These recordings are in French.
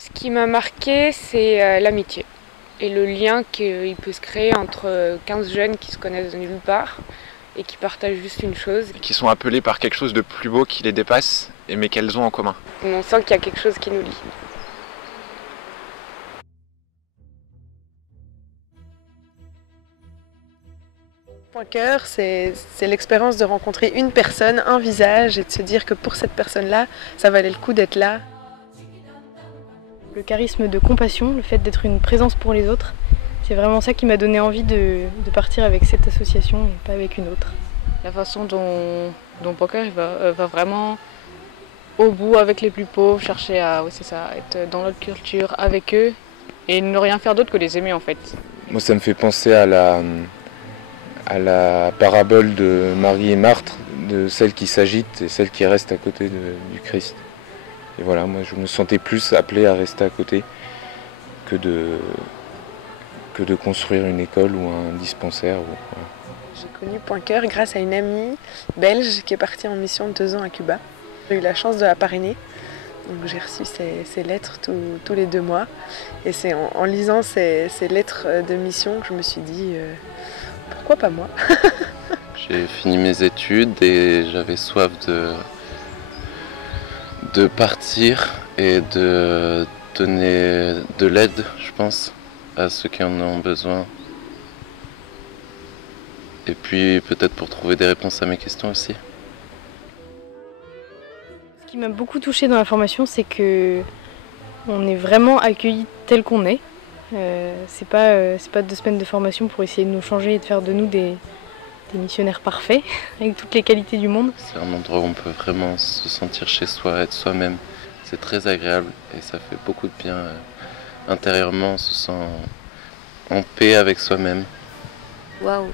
Ce qui m'a marqué, c'est l'amitié et le lien qu'il peut se créer entre 15 jeunes qui se connaissent de nulle part et qui partagent juste une chose. Qui sont appelés par quelque chose de plus beau qui les dépasse, mais qu'elles ont en commun. On sent qu'il y a quelque chose qui nous lie. Point cœur, c'est l'expérience de rencontrer une personne, un visage et de se dire que pour cette personne-là, ça valait le coup d'être là. Le charisme de compassion, le fait d'être une présence pour les autres, c'est vraiment ça qui m'a donné envie de partir avec cette association et pas avec une autre. La façon dont Point Cœur va vraiment au bout avec les plus pauvres, chercher à être dans notre culture avec eux et ne rien faire d'autre que les aimer en fait. Moi ça me fait penser à la parabole de Marie et Marthe, de celle qui s'agite et celle qui reste à côté du Christ. Et voilà, moi je me sentais plus appelé à rester à côté que de construire une école ou un dispensaire. Voilà. J'ai connu Point Cœur grâce à une amie belge qui est partie en mission de 2 ans à Cuba. J'ai eu la chance de la parrainer, donc j'ai reçu ses lettres tous les 2 mois. Et c'est en lisant ces lettres de mission que je me suis dit pourquoi pas moi. J'ai fini mes études et j'avais soif de partir et de donner de l'aide, je pense, à ceux qui en ont besoin. Et puis peut-être pour trouver des réponses à mes questions aussi. Ce qui m'a beaucoup touchée dans la formation, c'est que on est vraiment accueillis tel qu'on est. C'est pas 2 semaines de formation pour essayer de nous changer et de faire de nous des missionnaires parfaits, avec toutes les qualités du monde. C'est un endroit où on peut vraiment se sentir chez soi, être soi-même. C'est très agréable et ça fait beaucoup de bien intérieurement, on se sent en paix avec soi-même. Waouh,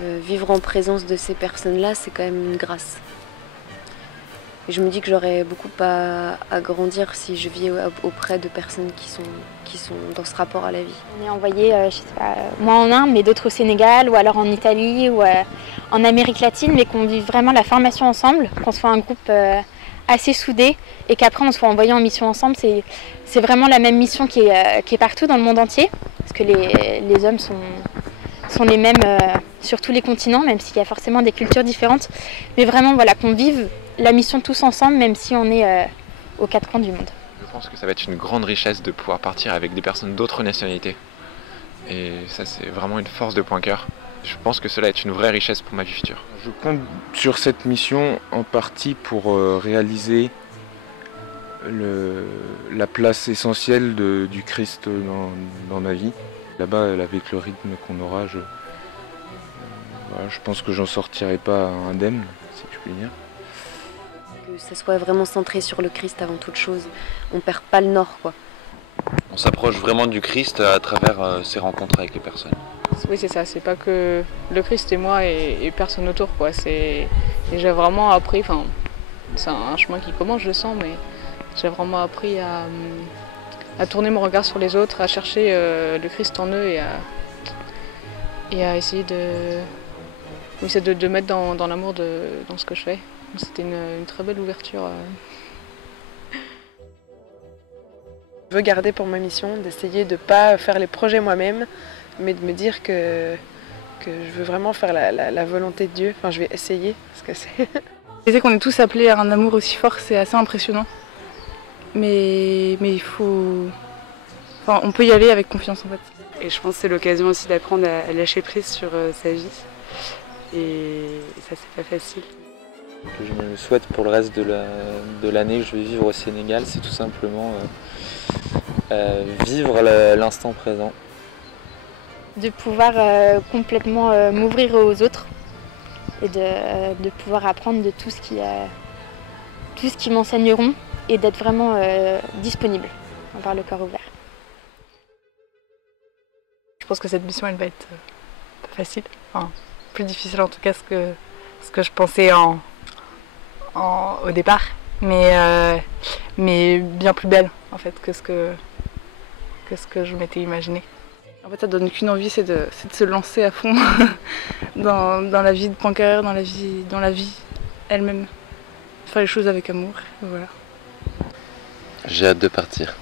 vivre en présence de ces personnes-là, c'est quand même une grâce. Et je me dis que j'aurais beaucoup à grandir si je vis auprès de personnes qui sont dans ce rapport à la vie. On est envoyé, je sais pas, moi en Inde, mais d'autres au Sénégal, ou alors en Italie, ou en Amérique latine, mais qu'on vive vraiment la formation ensemble, qu'on soit un groupe assez soudé, et qu'après on soit envoyé en mission ensemble. C'est vraiment la même mission qui est partout dans le monde entier, parce que les hommes sont les mêmes sur tous les continents, même s'il y a forcément des cultures différentes. Mais vraiment, voilà, qu'on vive la mission tous ensemble, même si on est aux 4 coins du monde. Je pense que ça va être une grande richesse de pouvoir partir avec des personnes d'autres nationalités. Et ça, c'est vraiment une force de Point Cœur. Je pense que cela est une vraie richesse pour ma vie future. Je compte sur cette mission en partie pour réaliser la place essentielle du Christ dans ma vie. Là-bas, avec le rythme qu'on aura, je pense que j'en sortirai pas indemne, si je puis dire. Que ça soit vraiment centré sur le Christ avant toute chose. On perd pas le nord, quoi. On s'approche vraiment du Christ à travers ces rencontres avec les personnes. Oui, c'est ça, c'est pas que le Christ et moi et personne autour, quoi. Et j'ai vraiment appris, enfin, c'est un chemin qui commence, je le sens, mais j'ai vraiment appris à tourner mon regard sur les autres, à chercher le Christ en eux et à essayer de mettre dans l'amour dans ce que je fais. C'était une très belle ouverture. Je veux garder pour ma mission d'essayer de ne pas faire les projets moi-même, mais de me dire que je veux vraiment faire la volonté de Dieu. Enfin, je vais essayer, parce que c'est... C'est qu'on est tous appelés à un amour aussi fort, c'est assez impressionnant. Mais il faut... Enfin, on peut y aller avec confiance en fait. Et je pense que c'est l'occasion aussi d'apprendre à lâcher prise sur sa vie. Et ça, c'est pas facile. Ce que je me souhaite pour le reste de l'année que je vais vivre au Sénégal, c'est tout simplement vivre l'instant présent. De pouvoir complètement m'ouvrir aux autres et de pouvoir apprendre de tout ce qui m'enseigneront et d'être vraiment disponible, avoir le cœur ouvert. Je pense que cette mission elle va être pas facile, enfin, plus difficile en tout cas ce que je pensais au départ, mais bien plus belle en fait que ce que je m'étais imaginé. En fait ça donne qu'une envie, c'est de se lancer à fond dans la vie de Point Cœur, dans la vie elle-même, faire les choses avec amour, voilà. J'ai hâte de partir.